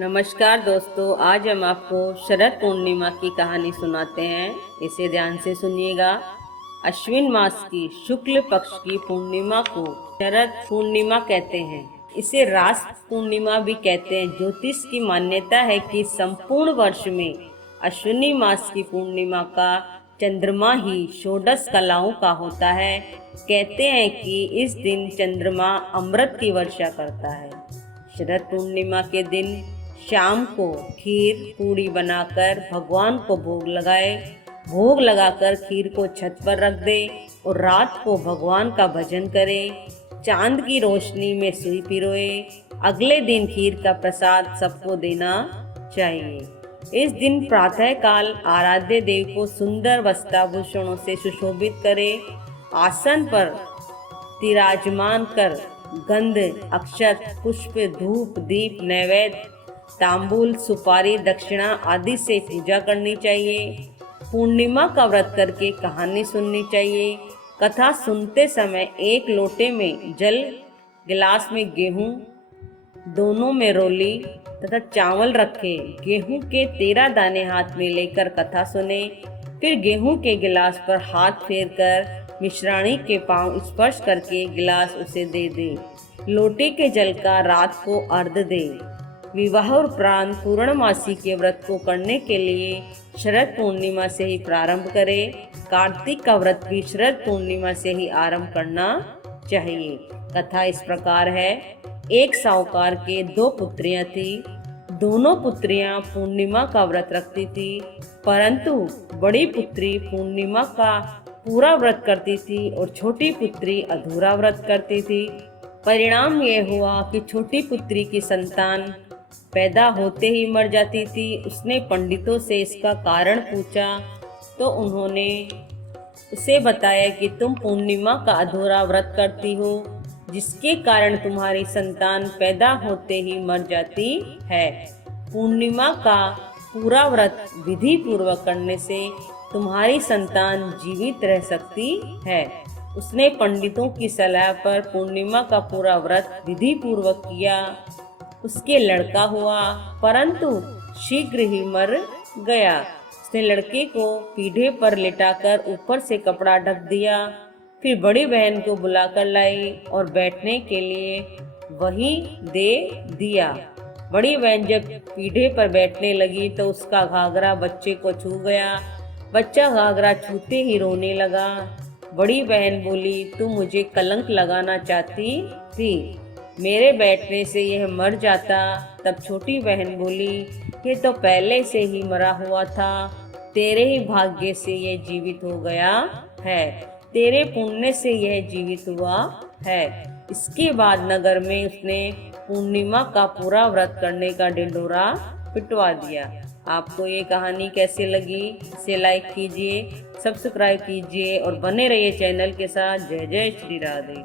नमस्कार दोस्तों, आज हम आपको शरद पूर्णिमा की कहानी सुनाते हैं। इसे ध्यान से सुनिएगा। अश्विन मास की शुक्ल पक्ष की पूर्णिमा को शरद पूर्णिमा कहते हैं। इसे रास पूर्णिमा भी कहते हैं। ज्योतिष की मान्यता है कि संपूर्ण वर्ष में अश्विनी मास की पूर्णिमा का चंद्रमा ही षोडश कलाओं का होता है। कहते हैं कि इस दिन चंद्रमा अमृत की वर्षा करता है। शरद पूर्णिमा के दिन शाम को खीर पूड़ी बनाकर भगवान को भोग लगाए। भोग लगाकर खीर को छत पर रख दे और रात को भगवान का भजन करे। चांद की रोशनी में सुई पिरोए। अगले दिन खीर का प्रसाद सबको देना चाहिए। इस दिन प्रातः काल आराध्य देव को सुंदर वस्त्राभूषणों से सुशोभित करे। आसन पर विराजमान कर गंध, अक्षत, पुष्प, धूप, दीप, नैवेद्य, तांबूल, सुपारी, दक्षिणा आदि से पूजा करनी चाहिए। पूर्णिमा का व्रत करके कहानी सुननी चाहिए। कथा सुनते समय एक लोटे में जल, गिलास में गेहूं, दोनों में रोली तथा चावल रखे। गेहूं के 13 दाने हाथ में लेकर कथा सुने। फिर गेहूं के गिलास पर हाथ फेरकर मिश्राणी के पांव स्पर्श करके गिलास उसे दे दे। लोटे के जल का रात को अर्घ दे। विवाह उपरांत पूर्णमासी के व्रत को करने के लिए शरद पूर्णिमा से ही प्रारंभ करें। कार्तिक का व्रत भी शरद पूर्णिमा से ही आरंभ करना चाहिए। कथा इस प्रकार है। एक साहूकार के 2 पुत्रियां थी। दोनों पुत्रियां पूर्णिमा का व्रत रखती थी, परंतु बड़ी पुत्री पूर्णिमा का पूरा व्रत करती थी और छोटी पुत्री अधूरा व्रत करती थी। परिणाम यह हुआ कि छोटी पुत्री की संतान पैदा होते ही मर जाती थी। उसने पंडितों से इसका कारण पूछा तो उन्होंने उसे बताया कि तुम पूर्णिमा का अधूरा व्रत करती हो, जिसके कारण तुम्हारी संतान पैदा होते ही मर जाती है। पूर्णिमा का पूरा व्रत विधि पूर्वक करने से तुम्हारी संतान जीवित रह सकती है। उसने पंडितों की सलाह पर पूर्णिमा का पूरा व्रत विधि पूर्वक किया। उसके लड़का हुआ, परंतु शीघ्र ही मर गया। उसने लड़के को पीढ़े पर लिटाकर ऊपर से कपड़ा ढक दिया। फिर बड़ी बहन को बुलाकर लाई और बैठने के लिए वही दे दिया। बड़ी बहन जब पीढ़े पर बैठने लगी तो उसका घाघरा बच्चे को छू गया। बच्चा घाघरा छूते ही रोने लगा। बड़ी बहन बोली, तू मुझे कलंक लगाना चाहती थी, मेरे बैठने से यह मर जाता। तब छोटी बहन बोली, ये तो पहले से ही मरा हुआ था, तेरे ही भाग्य से यह जीवित हो गया है, तेरे पुण्य से यह जीवित हुआ है। इसके बाद नगर में उसने पूर्णिमा का पूरा व्रत करने का ढिंढोरा पिटवा दिया। आपको ये कहानी कैसी लगी? इसे लाइक कीजिए, सब्सक्राइब कीजिए और बने रहिए चैनल के साथ। जय जय श्री राधे।